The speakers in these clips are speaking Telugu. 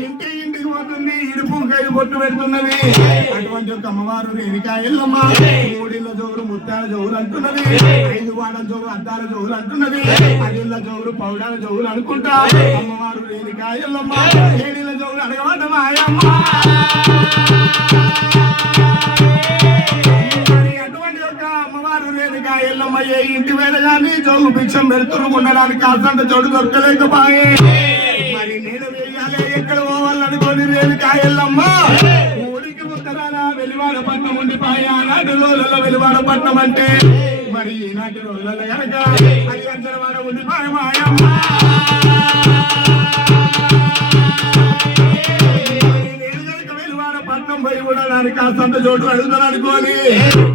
ఇంటి ఇంటికి పోతుంది ఇడుపు కైలు పొట్టు పెడుతున్నది అటువంటి ఒక అమ్మవారు రేణుకా ఎల్లమ్మ మూడిళ్ళ జోగులు ముత్యాల జోగులు అంటున్నది 5 వాడల జోగులు అద్దాల జోగులు అంటున్నది 10 జోగులు పౌడాల జోగులు అనుకుంటా అమ్మవారు రేణుకా ఎల్లమ్మ 7 జోగులు అడగమాట మాయమ్మ అమ్మవారు రేణుకా ఎల్లమ్మ ఏ ఇంటి వేళ కానీ జోగు భిక్షం పెడుతురు ఉండడానికి కాసంత జోడు దొరకలేకపోయే మరి నేను వేయాలి ఎక్కడ పోవాలనుకోని రేణుకా ఎల్లమ్మ ఊరికి ఉత్తరాన వెలివాడ పట్నం ఉండిపోయి ఆనాటి రోజుల్లో వెలివాడ పట్నం అంటే మరి ఈనాటి రోజులలో కనుక అది అంచనవాడ ఉండిపోయి మాయమ్మ పట్నం పోయి ఉండడానికి ఆ సంత చోటు అడుగుతాను అనుకోని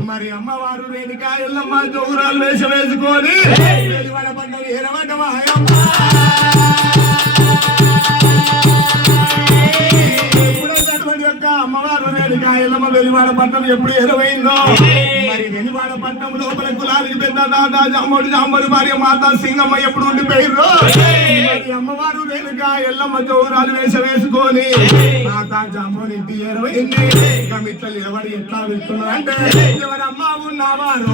మరి అమ్మవారు రేణుకా ఎల్లమ్మ జోగురాలు వేషం వేసుకొని వెలివాడ పట్నం ఏరవట మాయమ్మ అమ్మవారు రేణుకా ఎల్లమ్మ వెలివాడ పట్నం ఎప్పుడు ఎరవైందో మరి వెలివాడ పట్నం లోపల కులానికి పెద్ద దాదా జాంబడి భార్య మాతా సింగమ్మ ఎప్పుడు ఉండిపోయిర్రు మరి అమ్మవారు రేణుకా ఎల్లమ్మ జోగురాలు వేషం వేసుకొని మాతా జాంబడి ఇంటి ఎరవైంది ఇంకా మిత్రులు ఎవరు ఎట్లా వెళ్తున్నారు అంటే ఎవరమ్మ ఉన్నవారు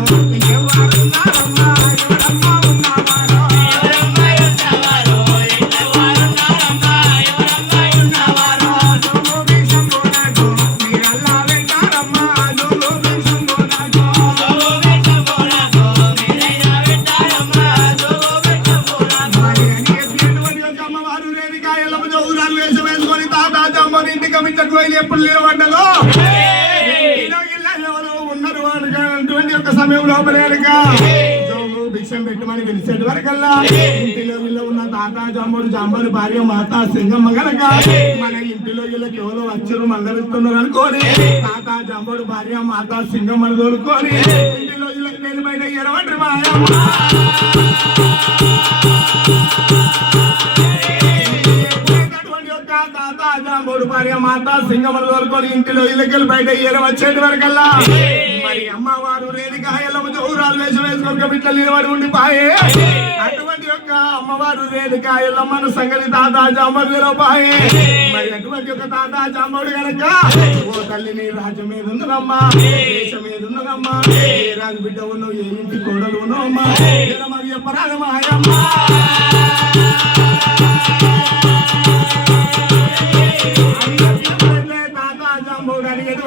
ఎవరున్నారమ్మా ఎవరమ్మ ఉన్నవారు ఎప్పుడు నిలబడ్డదో ఉన్నారు అటువంటి ఒక సమయం లోపలేక జోగు భిక్షం పెట్టమని పిలిచేటి వరకల్లా ఇంటిలో వీళ్ళు ఉన్న తాత జాంబడు భార్య మాతా సింగమ్మ గనక మన ఇంటిలో వీళ్ళకి ఎవరో వచ్చారు మందలిస్తున్నారు అనుకోని తాత జాంబడు భార్య మాతా సింగమ్మని తోలుకొని ఇంటిలో వీళ్ళకి నేను బయట ఎరవంటి మాయమ్మ జాంబోడు భార్య మాతా సింగమ్మను తోలుకొని ఇంటిలో ఇళ్ళకెళ్ళి బయట ఏర వచ్చేటి వరకల్లా మరి అమ్మవారు రేణుకా ఎల్లమ్మ జోగురాలు వేషం వేసుకొని బిడ్డలు నిలబడి ఉండిపోయే అటువంటి యొక్క అమ్మవారు రేణుకా ఎల్లమ్మను సంగతి తాతా జాంబోడులో పోయే మరి అటువంటి యొక్క తాతా జాంబోడు కనుక ఓ తల్లి నీ రాజ్యం మీద ఉన్నదమ్మా దేశం మీద ఉన్నదమ్మా ఏ రాజు బిడ్డ ఉన్నావు ఏ ఇంటి కోడలు ఉన్నావమ్మా మరి చెప్పరాగమ్మ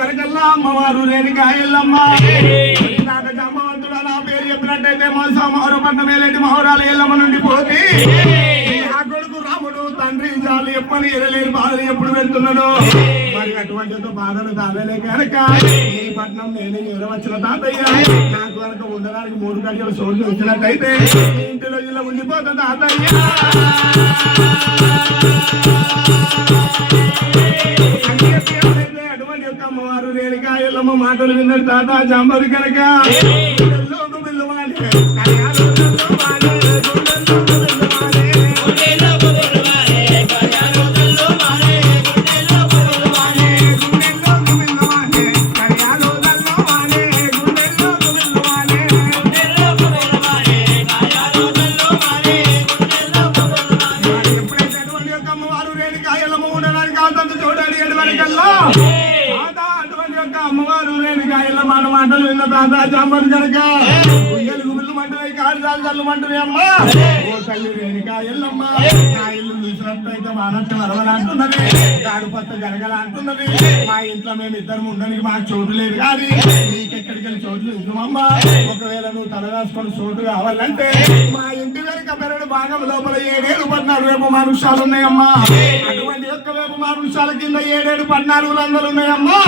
వరకల్లా అమ్మవారు రేణుకా ఎల్లమ్మ జమ్మవంతుడు నా పేరు చెప్పినట్టయితే మహోర పట్నం ఏలేటి మహోరాలు ఎల్లమ్మ నుండి పోతే ఆ కొడుకు రాముడు తండ్రి చాలు ఎప్పని ఎరలేని బాధలు ఎప్పుడు పెడుతున్నాడు మరి అటువంటి ఒక బాధను తాగలే కనుక ఈ పట్నం నేను ఎరవచ్చిన తాతయ్య నాకు కనుక ఉండడానికి 3 గంటల సోర్లు ఇచ్చినట్టయితే ఇంటిలో ఇలా ఉండిపోతా తాతయ్య అమ్మవారు రేణుకా ఎల్లమ్మ మాటలు విన్నాడు తాత జాంబవి కనుక అమ్మవారు రేణుకా ఎల్లమ్మ ఉండడానికి అంత చూడాలి ఎడవరికల్లా అమ్మవారు రేణుకా ఎల్లమ్మ మాటలు విన్న తాత జాంబవి కనుక వర్షాలు చల్లమంటుంది అమ్మ ఓ తల్లి రేణుకా ఎల్లమ్మ నా ఇల్లు చూసినట్టయితే మానట్టు అరవలంటున్నది గాడుపత్త జరగలంటున్నది మా ఇంట్లో మేము ఇద్దరు ఉండడానికి మాకు చోటు లేదు కానీ నీకెక్కడికి వెళ్ళి చోటు ఇద్దామమ్మా ఒకవేళ నువ్వు తల రాసుకొని చోటు కావాలంటే మా ఇంటి వెనుక పెరడు భాగం లోపల 7-14 వేపు మానుషాలు ఉన్నాయమ్మా అటువంటి యొక్క వేపు మానుషాల కింద 7-14 లందలు ఉన్నాయమ్మా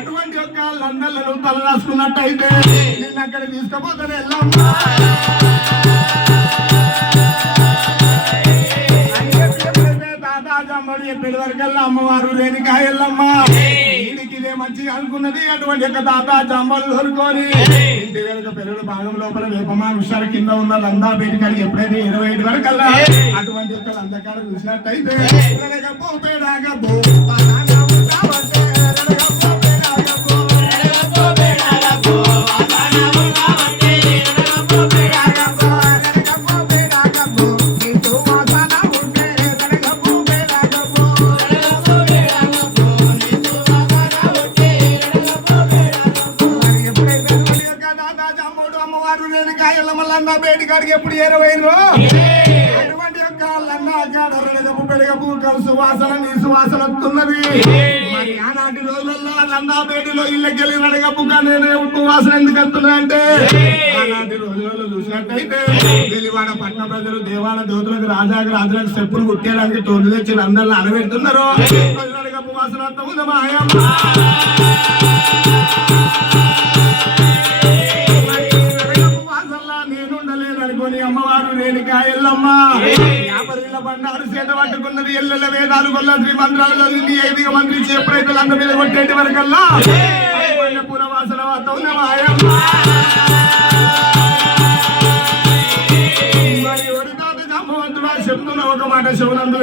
అటువంటి యొక్క లందలను తల రాసుకున్నట్టయితే నేను అక్కడ తీసుకుపోతాను వెళ్ళమ్మా చెప్పేది వరకల్లా అమ్మవారు రేణుకా ఎల్లమ్మ వీడికి ఇదే మంచిగా అనుకున్నది అటువంటి యొక్క తాత జమ్మలు దొరుకొని ఇంటి వెనుక పెరుగు భాగం లోపల వేపమా విషయాల కింద ఉన్న లందా బయటికి ఎప్పుడైతే 25 వరకల్లా అటువంటి యొక్క లందకాలు చూసినట్టయితే బయటికాడికి ఎప్పుడు 20 అటువంటి యొక్క లంగా పెడగపు సువాసన నీ సువాసన వస్తున్నది మరి ఆనాటి రోజుల్లో లంగా బేటిలో ఇళ్ళకెళ్ళి నడగపు కానీ వాసన ఎందుకు వస్తున్నది అంటే ఆనాటి రోజులలో చూసినట్టయితే వెలివాడ పట్టణ ప్రజలు దేవాల దేవతలకు రాజులకు చెప్పులు కుట్టేయడానికి తోడు తెచ్చి అందరిని అనబెడుతున్నారు నడగపు వాసన వస్తుంది మాయమ్మ అమ్మవారు రేణుకా ఎల్లమ్మ 50 బండారు చేత పట్టుకున్నది ఎల్లెల వేదాలు గొల్ల శ్రీ మంత్రాలు చదివింది 5 మంత్రి ఎప్పుడైతే లంద మీద కొట్టేటి వరకల్లా పురవాసన మరి చెప్తున్న ఒక మాట శివనందు